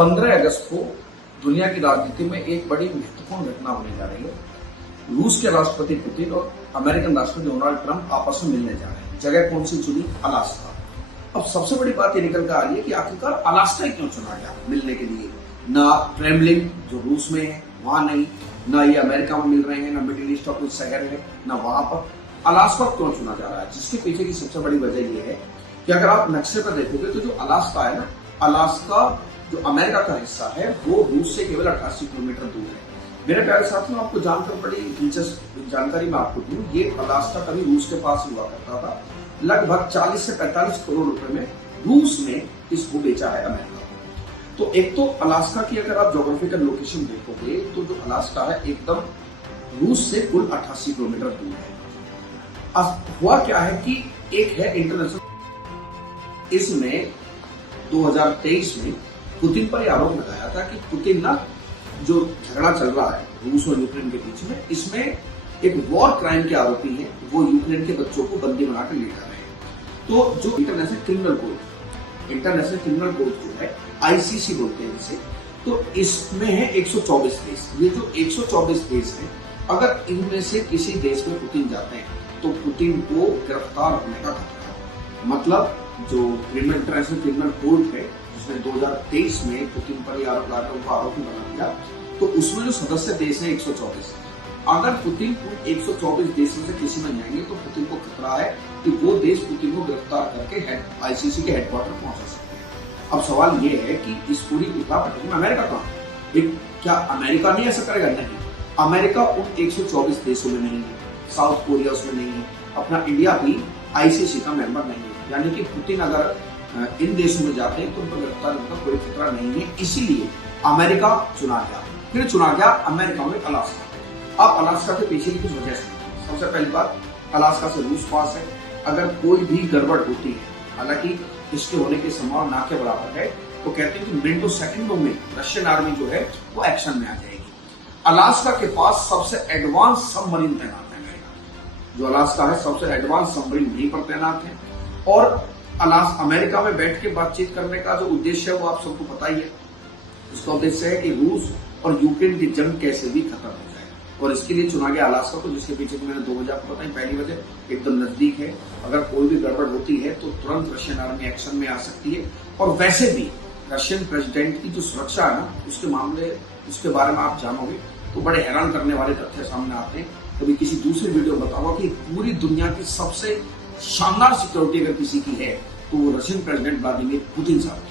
15 अगस्त को दुनिया की राजनीति में एक बड़ी महत्वपूर्ण घटना होने जा रही है। रूस के राष्ट्रपति पुतिन और अमेरिकन राष्ट्रपति डोनाल्ड ट्रंप आपस में मिलने जा रहे हैं। जगह कौन सी चुनी? अलास्का। अब सबसे बड़ी बात ये निकल कर आ रही है कि आखिरकार अलास्का ही क्यों चुना गया मिलने के लिए? ना क्रेमलिन जो रूस में है वहां नहीं, ना ये अमेरिका में मिल रहे हैं, ना मिडिल ईस्ट का कुछ शहर है, ना वहां पर। अलास्का क्यों चुना जा रहा है? जिसके पीछे की सबसे बड़ी वजह यह है कि अगर आप नक्शे पर देखोगे तो जो अलास्का है ना, अलास्का जो अमेरिका का हिस्सा है वो रूस से केवल 88 किलोमीटर दूर है। मेरे प्यारे साथियों, आपको जानकर बड़ी दिलचस्प जानकारी मैं आपको दूं, ये अलास्का कभी रूस के पास हुआ करता था। लगभग 40 से 45 करोड़ रुपए में रूस ने इसको बेचा है अमेरिका को। तो एक तो अलास्का की अगर आप ज्योग्राफिकल लोकेशन देखोगे तो जो अलास्का है एकदम रूस से कुल 88 किलोमीटर दूर है। अब हुआ क्या है कि एक है इंटरनेशनल, इसमें 2023 में पुतिन पर यह आरोप लगाया था कि पुतिन ना जो झगड़ा चल रहा है रूस और यूक्रेन के बीच में, इसमें एक वॉर क्राइम के आरोपी हैं, वो यूक्रेन के बच्चों को बंदी बनाकर ले जा रहे हैं। तो जो इंटरनेशनल क्रिमिनल कोर्ट जो है आईसीसी बोलते हैं जिसे, तो इसमें है 124 देश। ये जो 124 देश है, अगर इनमें से किसी देश में पुतिन जाते हैं तो पुतिन को गिरफ्तार होने का खतरा है। मतलब जो इंटरनेशनल क्रिमिनल कोर्ट है जिसने 2023 में पुतिन पर आरोप लगाकर उनको आरोपी बना दिया, तो उसमें जो सदस्य देश है 124, अगर पुतिन 124 देशों से किसी में जाएंगे तो पुतिन को खतरा है कि वो देश पुतिन को गिरफ्तार करके आईसीसी के हेडक्वार्टर पहुंचा सकते हैं। अब सवाल ये है कि इस पूरी उठापटक में अमेरिका कहां? क्या अमेरिका नहीं ऐसा करेगा? नहीं, अमेरिका उन 124 देशों में नहीं है, साउथ कोरिया उसमें नहीं है, अपना इंडिया भी आईसीसी का मेंबर नहीं है। यानी कि पुतिन अगर इन देशों में जाते हैं तो उनको गिरफ्तार होने का कोई खतरा नहीं है। इसीलिए अमेरिका चुना गया। फिर चुना गया अमेरिका में अलास्का। अब अलास्का के पीछे की कुछ वजह से, सबसे पहली बात, अलास्का से रूस पास है। अगर कोई भी गड़बड़ होती है, हालांकि इसके होने की संभावना ना के बराबर है, तो कहते हैं कि मिनटों सेकंडों में रशियन आर्मी जो है वो एक्शन में आ जाएगी। अलास्का के पास सबसे एडवांस सबमरीन तैनात है अमेरिका। जो अलास्का है सबसे एडवांस सबमरीन यहीं पर तैनात है। और अमेरिका में बैठ के बातचीत करने का जो उद्देश्य है वो आप सबको पता ही है। उसका उद्देश्य है कि रूस और यूक्रेन की जंग कैसे भी खत्म हो जाए, और इसके लिए चुना गया अलास्का को, जिसके पीछे तो मैंने 2 वजह आपको बताई। पहली वजह एकदम नजदीक है, अगर कोई भी गड़बड़ होती है तो तुरंत रशियन आर्मी एक्शन में आ सकती है। और वैसे भी रशियन प्रेसिडेंट की जो सुरक्षा है ना, उसके बारे में आप जानोगे तो बड़े हैरान करने वाले तथ्य सामने आते हैं। कभी किसी दूसरी वीडियो में बताऊंगा कि पूरी दुनिया की सबसे शानदार सिक्योरिटी अगर किसी की है तो वो रशियन प्रेसिडेंट व्लादिमीर पुतिन साहब